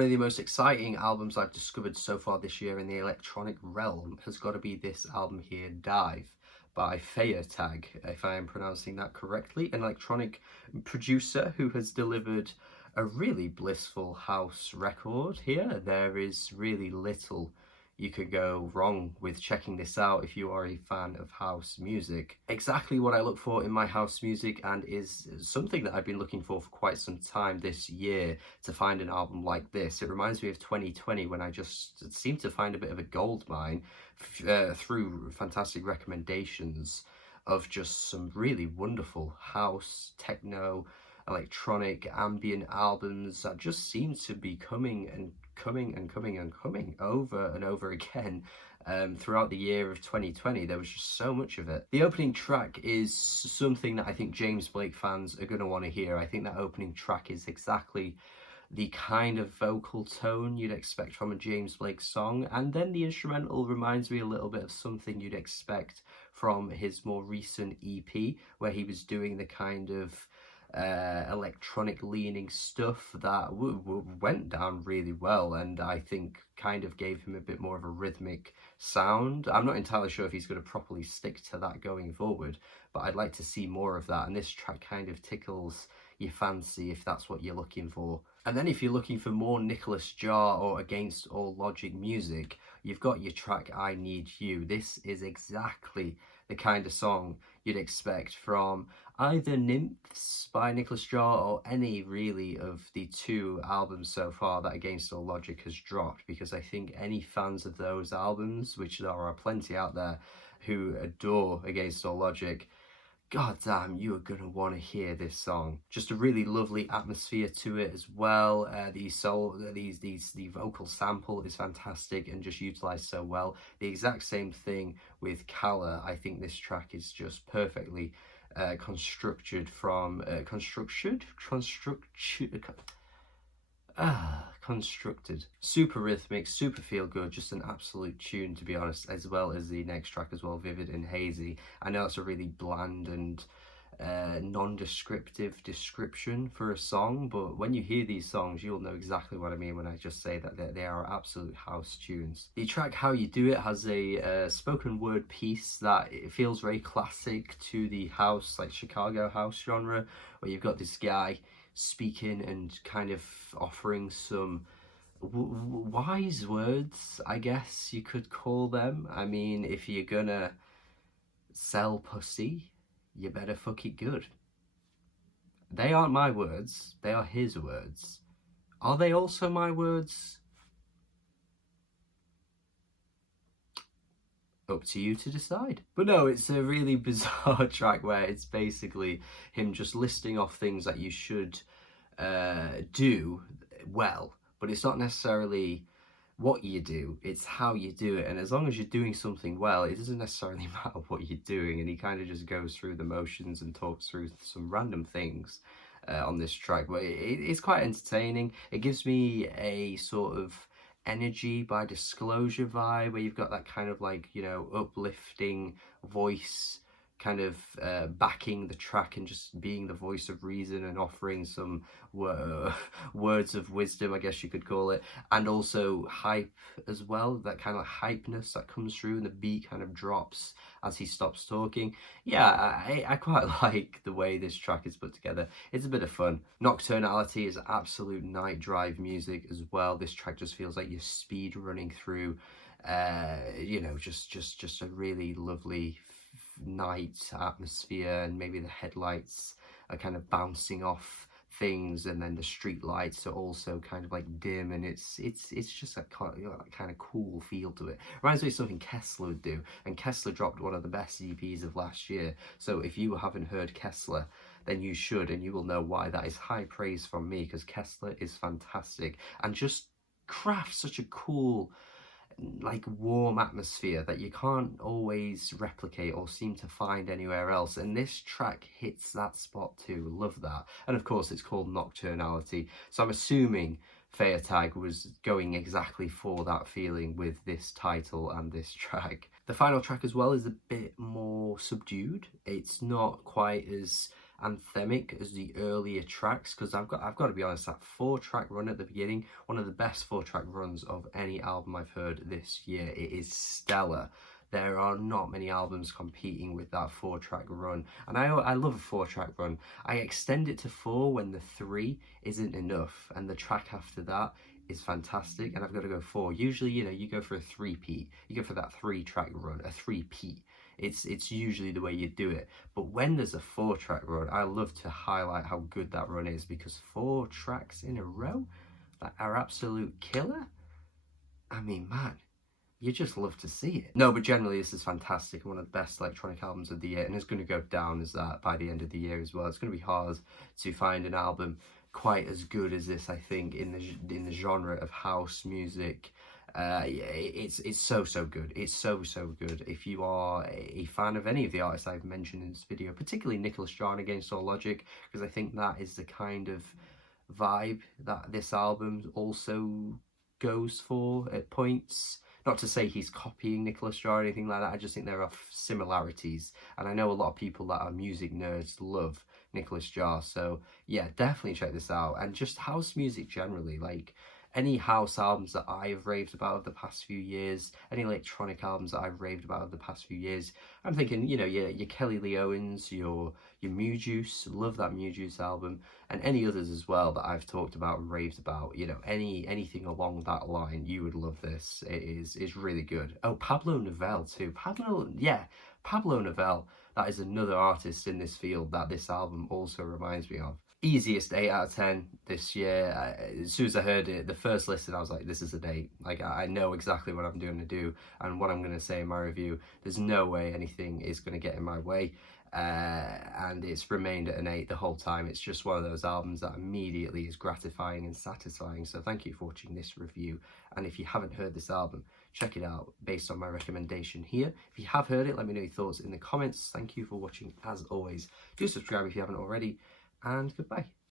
one of the most exciting albums I've discovered so far this year in the electronic realm has got to be this album here, Dive, by Feiertag, if I am pronouncing that correctly, an electronic producer who has delivered a really blissful house record here. There is really little you could go wrong with checking this out if you are a fan of house music. Exactly what I look for in my house music, and is something that I've been looking for quite some time this year, to find an album like this. It reminds me of 2020, when I just seemed to find a bit of a gold mine through fantastic recommendations of just some really wonderful house, techno, electronic, ambient albums that just seem to be coming over and over again throughout the year of 2020. There was just so much of it. The opening track is something that I think James Blake fans are going to want to hear. I think that opening track is exactly the kind of vocal tone you'd expect from a James Blake song, and then the instrumental reminds me a little bit of something you'd expect from his more recent EP, where he was doing the kind of electronic leaning stuff that went down really well, and I think kind of gave him a bit more of a rhythmic sound. I'm not entirely sure if he's going to properly stick to that going forward, but I'd like to see more of that, and this track kind of tickles your fancy if that's what you're looking for. And then if you're looking for more Nicholas Jar or Against All Logic music, you've got your track I Need You. This is exactly the kind of song you'd expect from either Nymphs by Nicholas Jar or any really of the two albums so far that Against All Logic has dropped, because I think any fans of those albums, which there are plenty out there who adore Against All Logic, god damn, you are gonna want to hear this song. Just a really lovely atmosphere to it as well. The vocal sample is fantastic and just utilized so well. The exact same thing with Cala. I think this track is just perfectly constructed. Super rhythmic, super feel good, just an absolute tune, to be honest, as well as the next track as well, Vivid and Hazy. I know it's a really bland and non-descriptive description for a song, but when you hear these songs, you'll know exactly what I mean when I just say that they are absolute house tunes. The track How You Do It has a spoken word piece that it feels very classic to the house, like Chicago house genre, where you've got this guy speaking and kind of offering some wise words, I guess you could call them. I mean, if you're gonna sell pussy, you better fuck it good. They aren't my words, they are his words. Are they also my words? Up to you to decide. But no, it's a really bizarre track where it's basically him just listing off things that you should do well, but it's not necessarily what you do, it's how you do it. And as long as you're doing something well, it doesn't necessarily matter what you're doing. And he kind of just goes through the motions and talks through some random things on this track, but it's quite entertaining. It gives me a sort of Energy by Disclosure vibe, where you've got that kind of like, you know, uplifting voice kind of backing the track and just being the voice of reason and offering some words of wisdom, I guess you could call it, and also hype as well, that kind of hypeness that comes through, and the beat kind of drops as he stops talking. Yeah, I quite like the way this track is put together. It's a bit of fun. Nocturnality is absolute night drive music as well. This track just feels like you're speed running through you know, just a really lovely night atmosphere, and maybe the headlights are kind of bouncing off things, and then the street lights are also kind of like dim, and it's just a kind of cool feel to it. Reminds me of something Kessler would do, and Kessler dropped one of the best EPs of last year, so if you haven't heard Kessler, then you should, and you will know why that is high praise from me, because Kessler is fantastic and just crafts such a cool, like, warm atmosphere that you can't always replicate or seem to find anywhere else, and this track hits that spot too. Love that. And of course it's called Nocturnality, so I'm assuming Feiertag was going exactly for that feeling with this title and this track. The final track as well is a bit more subdued. It's not quite as anthemic as the earlier tracks, because I've got to be honest, that 4-track run at the beginning, one of the best 4-track runs of any album I've heard this year. It is stellar. There are not many albums competing with that 4-track run, and I love a 4-track run. I extend it to 4 when the 3 isn't enough, and the track after that is fantastic, and I've got to go 4. Usually, you know, you go for a 3-peat, you go for that 3-track run, a 3-peat. It's usually the way you do it. But when there's a 4-track run, I love to highlight how good that run is, because 4 tracks in a row that are absolute killer. I mean, man, you just love to see it. No, but generally this is fantastic, one of the best electronic albums of the year, and it's going to go down as that by the end of the year as well. It's going to be hard to find an album quite as good as this, I think, in the genre of house music. It's so good. It's so good. If you are a fan of any of the artists I've mentioned in this video, particularly Nicholas John Against All Logic, because I think that is the kind of vibe that this album also goes for at points. Not to say he's copying Nicholas John or anything like that, I just think there are similarities, and I know a lot of people that are music nerds love Nicholas Jar, so yeah, definitely check this out. And just house music generally, like any house albums that I've raved about over the past few years, any electronic albums that I've raved about over the past few years, I'm thinking, you know, your Kelly Lee Owens, your Mew Juice, love that Mew Juice album, and any others as well that I've talked about and raved about, you know, anything along that line, you would love this. It's really good. Oh, Pablo Novell too. Pablo Novell, that is another artist in this field that this album also reminds me of. Easiest 8 out of 10 this year. As soon as I heard it, the first listen, I was like, this is an 8. Like, I know exactly what I'm going to do and what I'm going to say in my review. There's no way anything is going to get in my way. And it's remained at an 8 the whole time. It's just one of those albums that immediately is gratifying and satisfying. So thank you for watching this review. And if you haven't heard this album, check it out based on my recommendation here. If you have heard it, let me know your thoughts in the comments. Thank you for watching as always. Do subscribe if you haven't already, and goodbye.